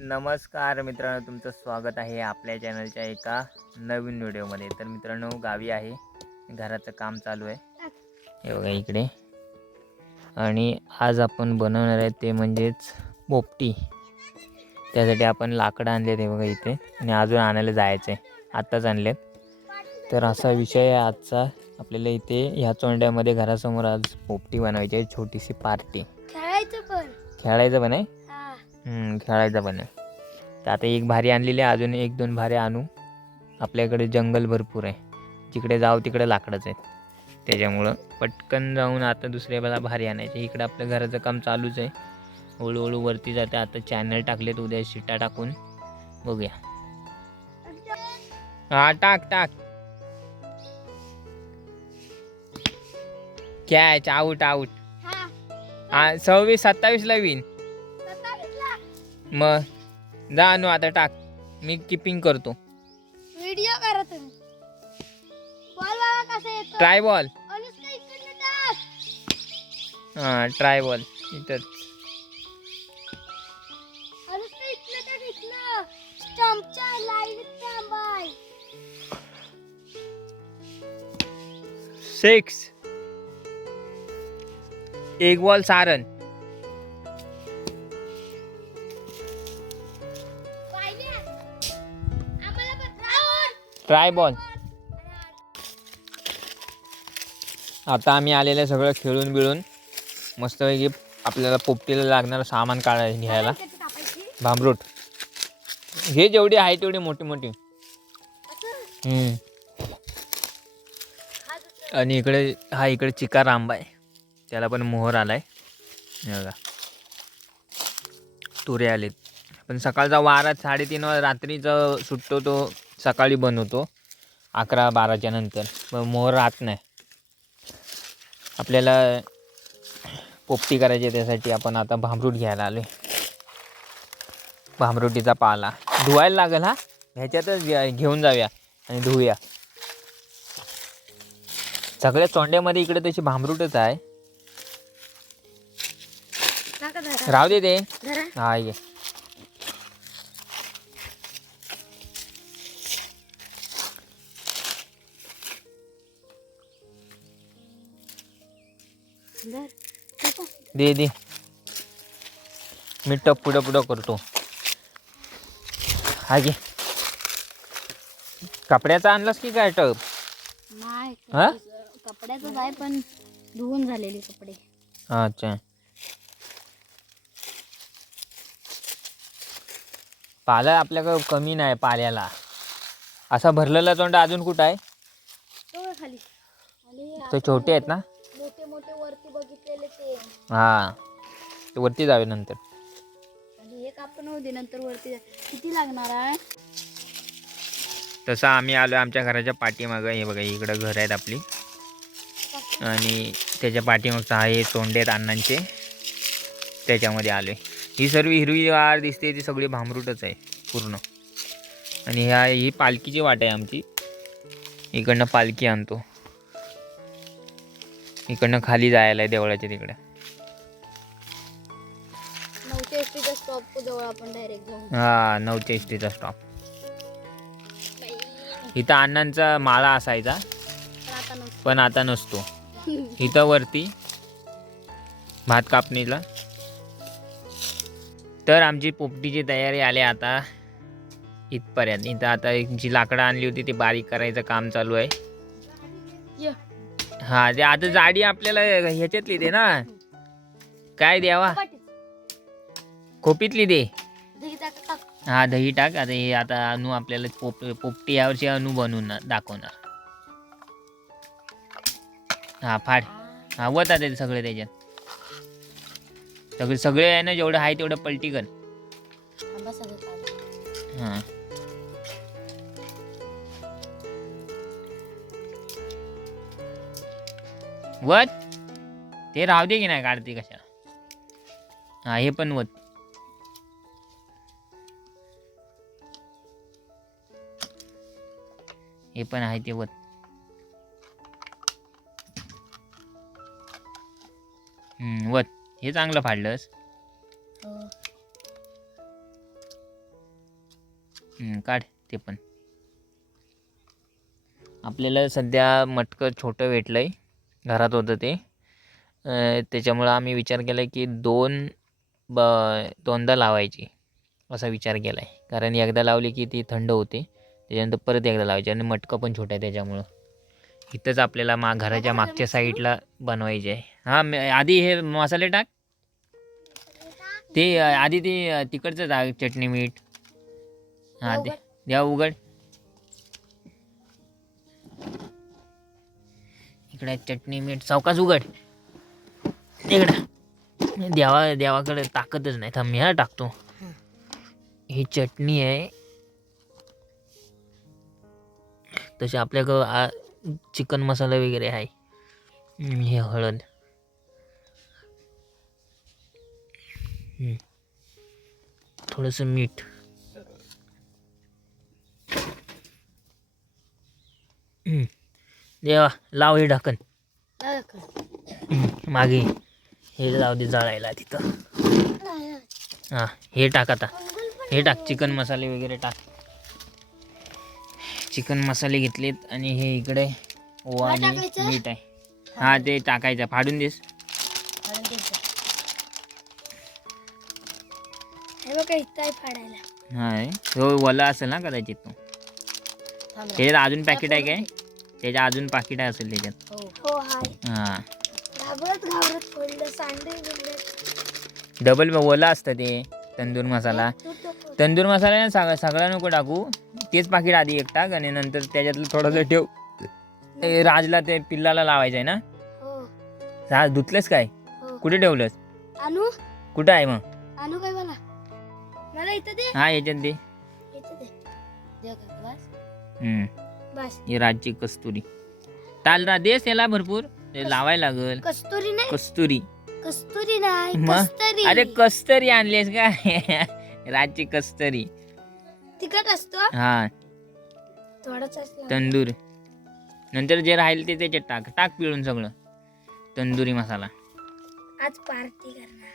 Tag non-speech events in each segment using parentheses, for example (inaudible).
नमस्कार मित्रांनो तुमचं स्वागत आहे आपल्या चॅनलच्या एका नवीन व्हिडिओमध्ये. तर मित्रांनो गावी आहे. घराचं काम चालू आहे. हे बघा इकडे. आणि आज आपण बनवणार आहे ते म्हणजेच पोपटी त्यासाठी आपण लाकडं आणले ते बघा इथे. आणि अजून आणायला जायचं आहे आत्ताच आणलेत. तर असा विषय आहे आजचा. आपल्याला इथे ह्या चोंड्यामध्ये घरासमोर आज पोपटी बनवायची आहे. छोटीशी पार्टी. खेळायचं पण. खेळायचं पण आहे? खेळायचा पण आहे. तर आता एक भारी आणलेली आहे अजून एक दोन भारी आणू. आपल्याकडे जंगल भरपूर आहे. जिकडे जाऊ तिकडे लाकडंच आहेत. त्याच्यामुळं पटकन जाऊन आता दुसऱ्या वेळेला भारी आणायचे. इकडे आपलं घराचं काम चालूच आहे. हळूहळू वरती जाते. आता चॅनल टाकलेत उद्या शिटा टाकून. बघूया. हा टाक टाक. कॅच आऊट आऊट सव्वीस सत्तावीसला विन. मग जा अनु आता टाक. मी किपिंग करतो. व्हिडिओ करा तुम्ही. बॉल बघा कसा येतो? ट्राय बॉल अनुष्का इकडनं टाक. हां ट्राय बॉल इथंच अनुष्का इथलं टाक इथलं स्टंपच्या लाईनीत थांबाय. सिक्स एक बॉल सारण ट्राय बॉल आता आम्ही आलेलं सगळं खेळून बिळून. मस्तपैकी आपल्याला पोपटीला लागणारं सामान काढायला घ्यायला भांबरूट. हे जेवढी आहे तेवढी मोठी मोठी. आणि इकडे हा इकडे चिकार आंबा आहे. त्याला पण मोहर आलाय. आहे बघा. तुरे आलेत. पण सकाळचा वारा साडेतीन वाजता रात्रीचा सुटतो तो सकाळी बनवतो अकरा बाराच्या नंतर. पण मोहर राहत नाही. आपल्याला पोपटी करायची त्यासाठी आपण आता भांबरूट घ्यायला आलोय. भांबरुटीचा पाला. धुवायला लागेल हा? ह्याच्यातच घेऊन जाऊया आणि धुवूया सगळ्या चोंड्यामध्ये इकडे तशी भांबरूटच आहे. राहू दे ते. हा ये. दे दे. मी टप पुढं पुढं करतो. हा घे. कपड्याचा आणलास की काय टप? नाही हा? कपड्याचंच आहे पण धुवून झालेले कपडे. अच्छा. पाला आपल्याकडं कमी नाही पाल्याला. असा भरलेला तोंड अजून कुठं आहे? तो बघ खाली. आणि ते छोटे आहेत ना? हा. ते वरती जावे नंतर. आणि एक आपण होते नंतर वरती जा- किती लागणार आहे? तसं आम्ही आलो आमच्या घराच्या पाठीमागं. हे बघा इकडं घर आहेत आपली. आणि त्याच्या पाठीमागचं हा हे तोंडे आहेत अण्णांचे. त्याच्यामध्ये आलो आहे ही सर्व हिरवी वार दिसते ती सगळी भांबरूटच आहे पूर्ण. आणि ह्या ही पालखीची वाट आहे आमची. इकडनं पालखी आणतो. इकडनं खाली जायला आहे देवळाच्या तिकडे. टीच्या स्टॉप जवळ आपण डायरेक्ट जाऊ. हा नऊच्या इष्टीचा स्टॉप इथं अण्णांचा माळा असायचा पण आता नसतो. पण आता नसतो. (laughs) इथं वरती भात कापणीला. तर आमची पोपटीची तयारी आली आता इथपर्यंत. इथं आता एक जी लाकडं आणली होती ती बारीक करायचं काम चालू आहे. हा ते आता जाडी आपल्याला ह्याच्यातली दे ना. काय द्यावा. खोपीतली दे दही टाक- टाक. हा दही टाक. आता हे आता अनु आपल्याला पोप पोपटी यावर्षी अनु बनवून दाखवणार. हा फाड. हा वत आहे सगळे त्याच्यात. सगळे सगळे आहे ना जेवढं आहे तेवढं पलटी कर. हा. वत? ते राहू दे की नाही काढते कशा. हा हे पण वत. हे पण आहे ते वत. वत. हे चांगलं फाडलंस. हो. काढ ते पण. आपल्याला सध्या मटकं छोटं भेटलं आहे घरात होतं ते. त्याच्यामुळं आम्ही विचार केला की दोन ब दोनदा लावायची. असा विचार केला आहे कारण एकदा लावली की ती थंड होते. त्याच्यानंतर परत एकदा लावायची आणि मटकं पण छोटं आहे त्याच्यामुळं. इथंच आपल्याला मा घराच्या मागच्या साईडला बनवायचे आहे. हां आधी हे मसाले टाक. ते आधी ते तिकडचं टाक चटणी मीठ. हां ते द्या उघड. इकडे चटणी मीठ. सावकाश उघड. इकडं. देवा देवाकडे ताकदच नाही. थांब मी हा टाकतो. ही चटणी आहे. तसे आपल्याकडं आ- चिकन मसाला वगैरे आहे. हे हळद. थोडंसं मीठ. देवा लाव हे ढाकण. मागे. हे लाव दे जळायला तिथं. हां हे टाक आता. हे टाक चिकन मसाले वगैरे टाक. चिकन मसाले घेतलेत आणि हे इकडे ओवा आणि? मीठ आहे. हा ते टाकायचं. फाडून देस. हे आहे हा वला असेल ना कदाचित तो. त्याच्यात अजून पॅकेट आहे काय? त्याच्या अजून पाकिट असेल त्याच्यात. हो. हां बिडलं डबल वला असतं ते तंदूर मसाला. तंदूर मसाला आहे ना सग सगळा नको टाकू. तेच पाकिट आधी एक टाक आणि नंतर त्याच्यातलं थोडंसं ठेव. ते राजला ते पिल्लाला लावायचं आहे ना? हो. राज धुतलंस काय? हो. कुठे ठेवलंस? आणू कुठं आहे मग? आणू काय मला मला इथं दे. हा याच्यात दे. इथं दे. दे का बस हम्म, बस. ही राजची कस्तुरी. टाल रा देस याला भरपूर. ते लावायला लागल. कस्तुरी नाही? कस्तुरी. कस्तुरी नाही मग? कस्तरी. अरे कस्तरी आणलीस का (laughs) राजची कस्तरी. तिखट असतो? हा. थोडाच तंदूर. नंतर जे राहील ते त्याच्यात टाक. टाक पिळून सगळं. तंदुरी मसाला. आज पार्टी करणार.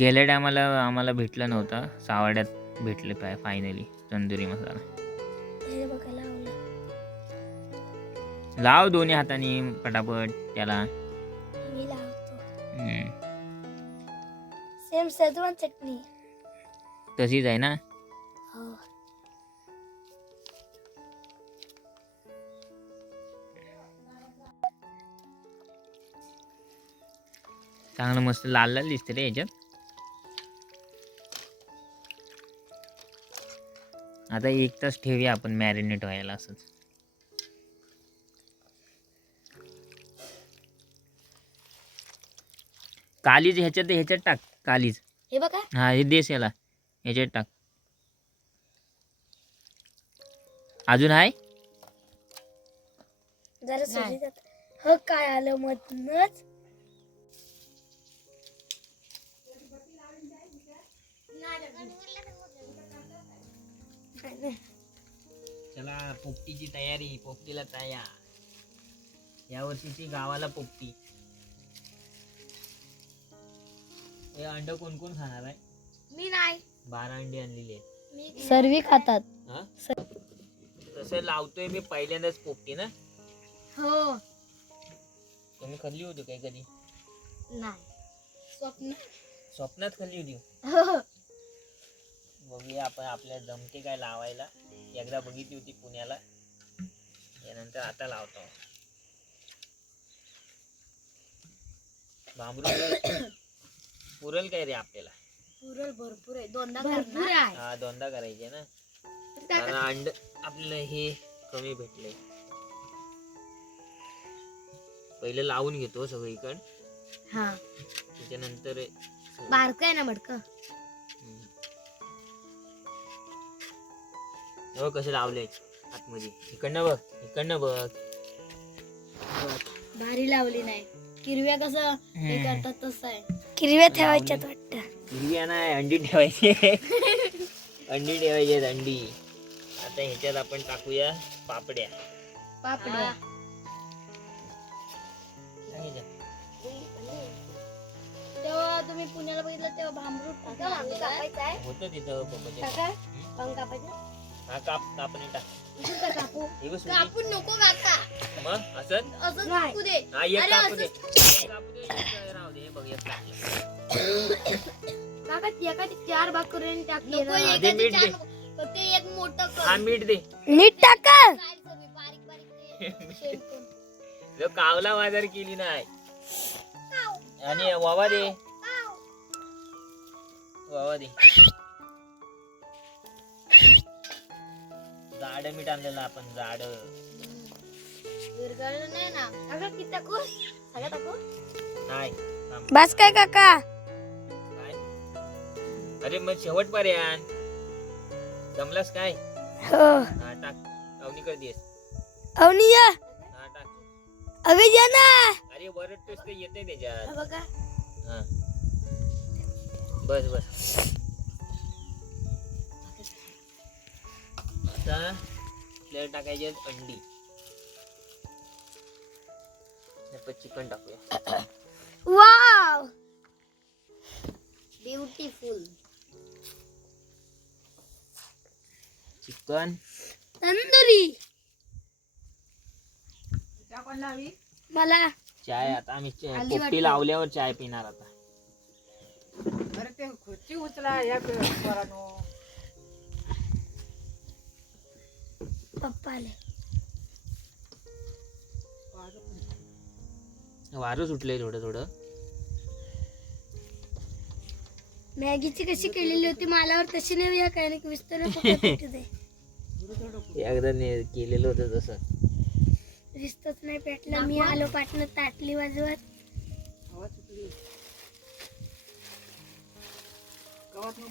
गेल्या टायमाला आम्हाला भेटलं नव्हतं. सावड्यात भेटले पाय फायनली तंदुरी मसाला. लाव दोन्ही हाताने पटापट त्याला. मी लावतो. हम्म. सेम शेजवान चटणी तशीच आहे ना हो चांगलं मस्त लाल लाल दिसते रे याच्यात आता एक तास ठेवूया आपण मॅरिनेट व्हायला असंच कालीज ह्याच्यात ह्याच्यात टाक कालीज हे बघा. हा हे देस याला. ह्याच्यात टाक. अजून आहे? जरा ह काय आलं मधनच? चला पोपटीची तयारी पोपटीला तयार या वर्षीची गावाला पोपटी. हे अंड कोण कोण खाणार आहे? मी नाही. बारा अंडी आणलेली आहेत. मी सर्वी खातात. हा? तसं लावतोय मी पहिल्यांदाच पोपटी ना? हो. तुम्ही खाल्ली होती काय कधी? नाही. स्वप्न. स्वप्नात खाल्ली होती? हो. बघूया आपण आपल्या जमते काय लावायला. एकदा बघितली होती पुण्याला. यानंतर आता लावतो. बांबरू पुरल काय रे आपल्याला? पुरल भरपूर आहे. दोनदा भरपूर आहे. हा दोनदा करायचे ना? कारण अंड आपल्याला हे कमी भेटले पहिले लावून घेतो सगळीकड. हा. त्याच्यानंतर बारक आहे ना मडक? हम्म. हे बघ कसे लावले आतमध्ये. इकडनं बघ इकडनं बघ. भारी लावली नाही. किरव्या कसं हे. करतात तसं आहे. किरव्या ठेवायच्यात वाटतं. हिरवी नाही अंडी ठेवायची अंडी ठेवायची आहेत अंडी. आता ह्याच्यात आपण टाकूया पापड्या. पापड्या? तेव्हा तुम्ही पुण्याला बघितलं तेव्हा भांबरूट होतं तिथं हा काप कापणे टाक. कापू. हे बघ. कापून नको काका मग असं? असं कापू दे. हा एक अरे, कापू दे. एक कापू दे एक राहू दे हे बघ एक टाकलं काका एका चार भाग करून टाकले दे मीठ दे. फक्त एक मोठं हा मीठ दे. नीट टाका बारीक बारीक जो कावला बाजार केली नाही. आणि वावा दे. वावा दे. जाड मीठ आणलेलं आपण जाड विरघळलं नाही ना. काका किती टाकू? सगळं टाकू? नाही थांब. बस काय काका? काय? अरे मग शेवट पर्यंत जमलास काय? हो. हा टाक. अवनी कर देस अवनिया हा टाक. अगं या ना. अरे वरट टेस्ट येते त्याच्यात. बघा. हा. बस बस. आता आपल्याला टाकायचे आहेत अंडी. चिकन टाकूया. वाव! Beautiful chicken. तंदुरी. मला. चाय आता आम्ही पोपटी. लावल्यावर चाय पिणार आता. अरे ते खुर्ची उचला या पोरानो. पप्पा आले वारं सुटलंय थोडं थोडं. मॅगीची कशी केलेली होती मालावर तशी नाही या काय नाही विस्तार एकदा ने- केलेलं होतं तसं. दिसतच नाही पेटलं. मी आलो पाटणं ताटली वाजवत.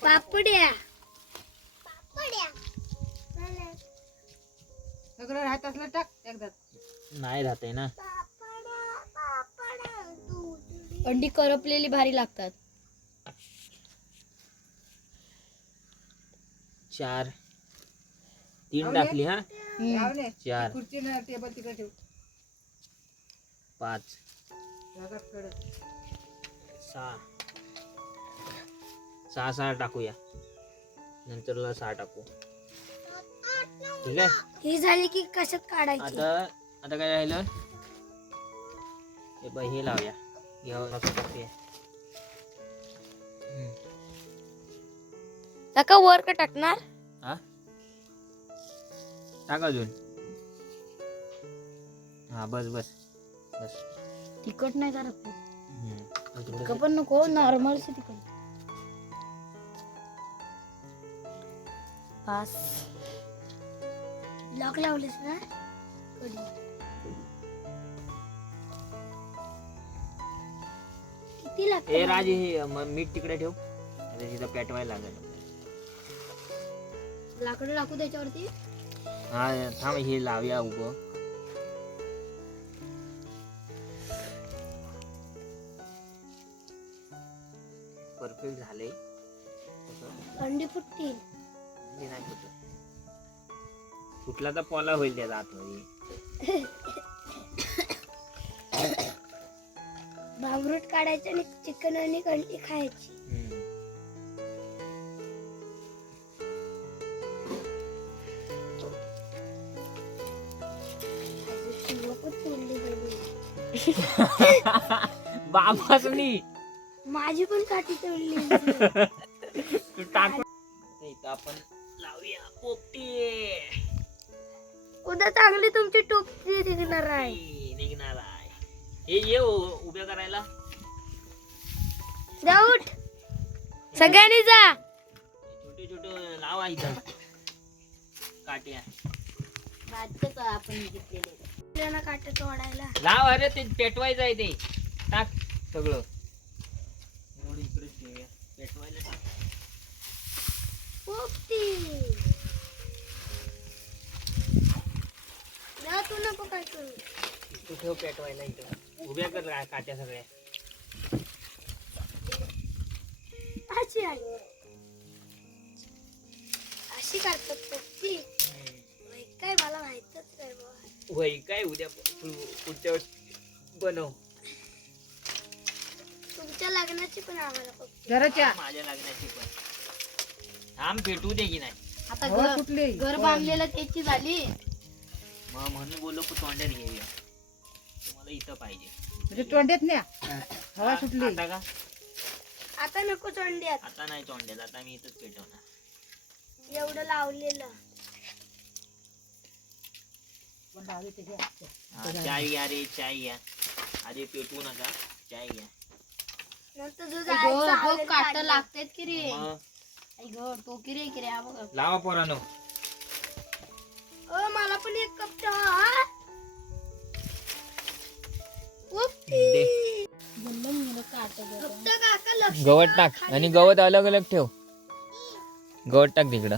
पापड्या. सगळं राहत असलं टाक एकदा. नाही राहते ना. अंडी करपलेली भारी लागतात. चार. तीन? टाकली हा? लावले चार. खुर्ची ना टेबल तिकडे ठेव. पाच. जागा कडक सहा. सहा सहा टाकूया. नंतरला सहा टाकू. ठीक आहे? ही झाली की कशात काढायची? आता आता काय राहिलं? हे बाई हे लावूया. हे टाकूया हम्म. काका वर का टाकणार? हा? टाक अजून. हा बस बस बस. तिखट नाही जरा हम्म. थोडंसं- पण नको नॉर्मल तिखट. पास लॉक लावलेस ना? कधी किती लागते राज हे म- मीठ तिकडे ठेव. आता तिथं पेटवायला लागेल. लाकडं टाकू त्याच्यावरती? हा थांब हे लावूया उभं. परफेक्ट तसं अंडी फुटतील. हे नाही फुटत. फुटला तर पोला होईल त्याचा आतमध्ये भांबरूट काढायचं आणि चिकन आणि अंडी खायची. (laughs) बाबाच नाही माझी पण काठी तोडली. तू टाकून. आता इथं आपण लावूया पोपटी. उद्या चांगली तुमची टोपी निघणार आहे. निघणार आहे. हे ये उ- उभ्या करायला. जा उठ. सगळ्यांनी जा. छोटे छोटे लाव आहे इथं. काट्या. आपण घेतलेले. काटे तोडायला लाव अरे ते पेटवायचं आहे ते. टाक सगळं. एवढं इकडे पेटवायला टाक. पोपटी नको काय करू. तू ठेव पेटवायला इथं. उभ्या कर रा- काट्या सगळ्या. अशी आली अशी काढतात बाई, काय मला माहितच नाही बाबा होय काय उद्या पु- पुढच्या वेळेस बनव. तुमच्या लग्नाची पण आम्हाला घराच्या माझ्या लग्नाची पण. थांब भेटू दे की नाही. आता घर कुठली? घर बांधलेलं त्याची झाली. मग म्हणून बोललो की तोंडात घेऊया तुम्हाला इथं पाहिजे. म्हणजे तोंडात न्या. हवा सुटली. आता का? आता नको चोंड्यात आता नाही तोंड्यात आता मी इथंच पेटवणार. एवढं लावलेलं. हा, चाय घ्या रे चाय घ्या आधी पेटवू नका. चाय घ्या नंतर काट काढलं. लागतात की रे? मग? आई गो टोकी रे की रे हा बघ. लावा पोरानो. ओ मला पण एक कप हा? फक्त काका लक्ष गवत द्या. टाक. आणि गवत अलग अलग ठेव. गवत टाक तिकडं.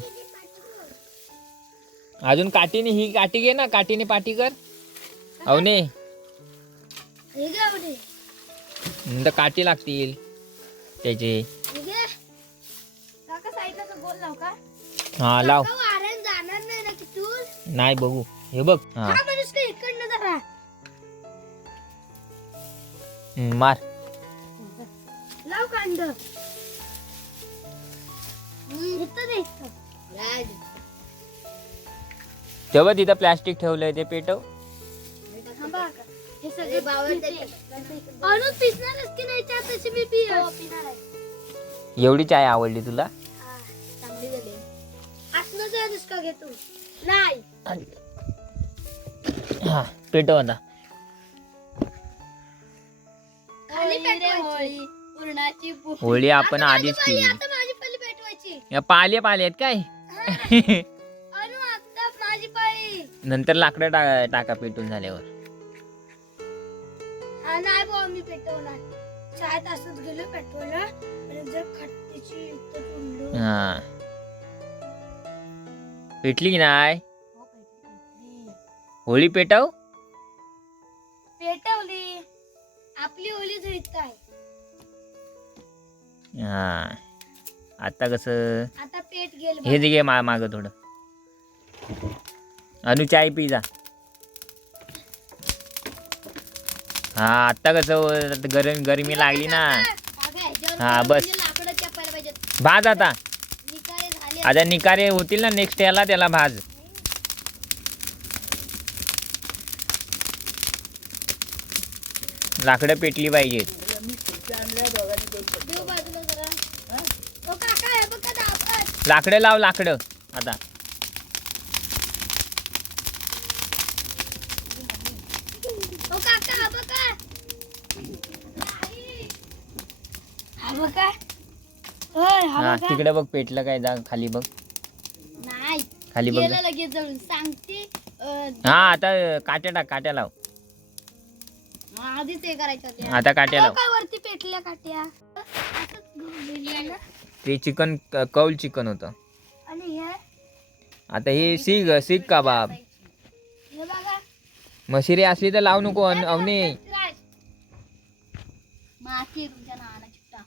अजून काठीने ही काठी घे ना काठीने पाठी कर. अवने. हे घे आवडे. नंतर काठी लागतील त्याचे. हे घे. काका साईडला तो गोल लाव का? हा लाव. काका वाऱ्यानं जाणार नाही बघू. हे बघ. हा. माणूस का इकडनं जरा हम्म, मार. लाव कांड. तेव्हा तिथं प्लॅस्टिक ठेवलंय ते पेटव. काका. हे सगळे आणून पिसणारच की नाही त्या तशी मी पि पिणार आहे. एवढी चाय आवडली तुला? हा, चांगली झाली. आतनं जा नुसका घे तू. नाही. हा पेटव आता खाली होळी पेटवायची. पूर्णाची आपण आता आधीच माझी पाली, केली. आता माझी पाली पेटवायची. या पाले पाले आहेत काय? अनु आता माझी पाळी नंतर लाकडं टा टाका पेटून झाल्यावर. हा नाही भाऊ मी पेटवणार. असंच गेलो पेटवलं. आणि जर खट्टीची इथं टुंडलो हा. पेटली की नाही? होळी पेटव. पेटवली. आपली जुळत आहे. हा. आता कसं? आता पेट गेल हे जे घे मा माग थोडं. अनु चाय पी जा. हा आता कसं गरम गरमी लागली ना. हा, बस. भाज आता. आता निकारे होतील ना नेक्स्ट याला त्याला भाज. लाकडं पेटली पाहिजेत. लाकडं लाव लाकडं. आता. हो काका बघा. होय हा हा बघा. तिकडे बघ पेटलं काय जा खाली बघ. नाही खाली बघ. गेलं लगेच जळून. सांगते अं, हा आता काट्या टाक काट्या लाव. आधीच हे करायचं आता काट्या लाव. काय वरती पेटल्या काट्या? असंच घुमलेली ना. ते चिकन कौल चिकन होतं. आणि हे? आता हे सीग सीग कबाब. हे बघा. मशिरी असली तर लावू नको अन- अवने. राज. माती आहे तुमच्या नावाला चिट्टा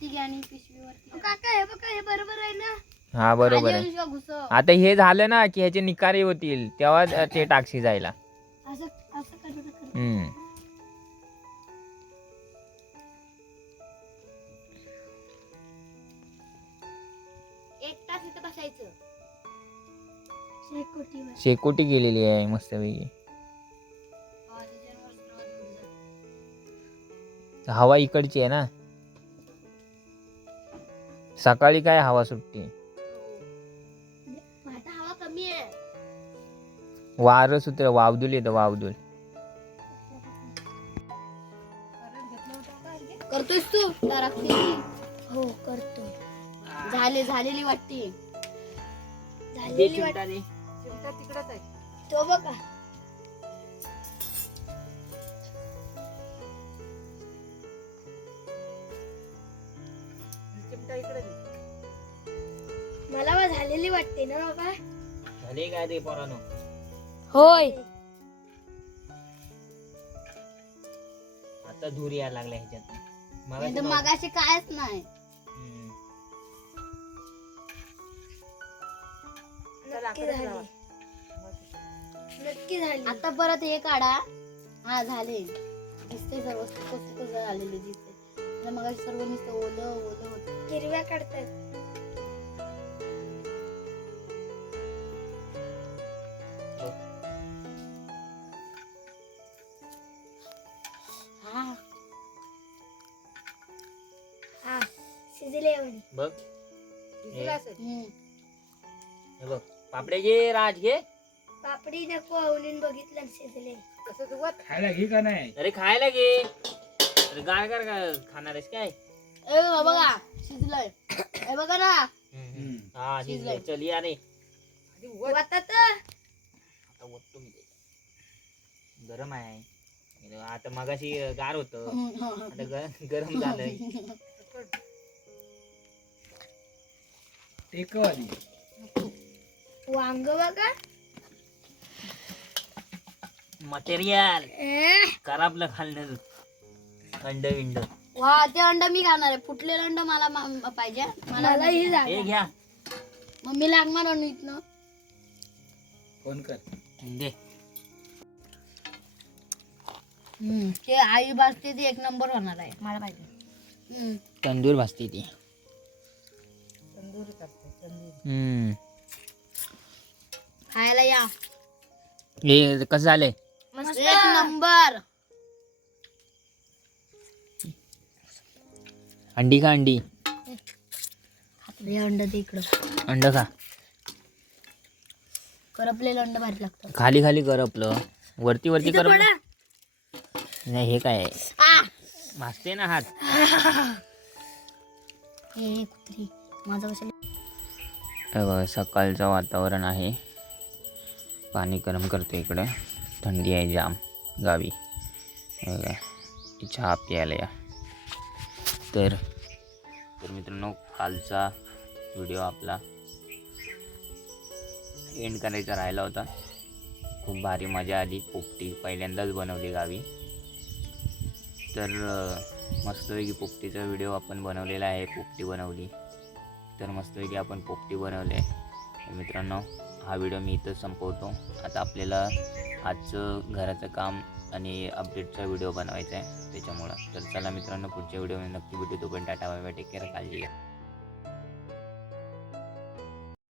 घ्या आणि काका हे बघा हे बरोबर आहे ना? हा बरोबर आहे. घुसव आता हे झालं ना की ह्याचे निकारे होतील तेव्हा ते टाकशी जायला. असं असं करू नका हम्म. एक तास इथं बसायचं. शेकोटीवर शेकोटी केलेली आहे मस्तपैकी. हवा इकडची आहे ना. सकाळी काय हवा सुटते आता हवा कमी आहे. वारं सुत्र वावदुल येतं वावदुल. करतोयस तू? हो करतो. झाले झालेली वाटते. झालेली वाट चिमटा तिकडच आहे. तो बघा. झालेली वाटते ना बाबा झाले काय ते पोरानो होय. आता धूर यायला लागला ह्याच्यात. नाही तर मगाशी मगाशी कायच नाही. हम्म. चला, नक्की लाकडं झाली. लावा. नक्की झाली. आता परत हे काढा. हा झाले. दिसते सर्व सुक सुक झालेले दिसते. मग सर्व नुसतं ओलं ओलं होत. हिरव्या काढतायत. बघ. शिजलं असेल. हम्म. हे बघ. पापडे घे राज घे. पापडी नको आवडून बघितलं शिजले. कसं खायला घे का नाही? अरे खायला घे. अरे कर का खाणार आहेस काय? ए बघा, बघा. शिजलंय. ए बघा ना. हा शिजलंय. शिजलंय. चल या रे. आधी वत. वातात. आता ओततो मी ते. गरम आहे. आता मगाशी गार होत. आता ग- गरम झालंय. टेकव आधी वांग बघा. मटेरियल. खाल्लं. अंड विंड. वा ते अंड मी खाणार आहे. फुटलेलं अंड मला मा- पाहिजे. मला हे झालं घ्या मम्मी लागणार अंड इथनं. फोन कर. दे. हम्म, ते आई भाजते ती एक नंबर होणार आहे. मला पाहिजे. हम्म. तंदूर भाजते ती. हम्म. खायला या. हे कसं झालंय? एक नंबर. अंडी का अंडी? अंड ते इकडं. अंड खा. करपलेलं अंड भारी लागतं. खाली खाली करपलं. वरती वरती कर नाही हे काय? आ! भाजते ना हात. हे कुत्री. माझं कसं बघा सकाळचं वातावरण आहे. पाणी गरम करतो इकडे. थंडी आहे जाम गावी. चहा प्यायला या. तर तर मित्रांनो कालचा व्हिडिओ आपला एंड करायचा राहिला होता. खूप भारी मजा आली. पोपटी पहिल्यांदाच बनवली गावी. तर मस्तपैकी पोपटीचा व्हिडिओ आपण बनवलेला आहे. पोपटी बनवली. तर मस्तपैकी आपण पोपटी बनवले मित्रांनो हा व्हिडिओ मी इथं संपवतो. आता आपल्याला आजचं घराचं काम आणि अपडेटचा व्हिडिओ बनवायचा आहे. त्याच्यामुळं तर चला मित्रांनो पुढच्या व्हिडिओमध्ये नक्की भेटू. तो पण tata bye bye take care काळजी घ्या.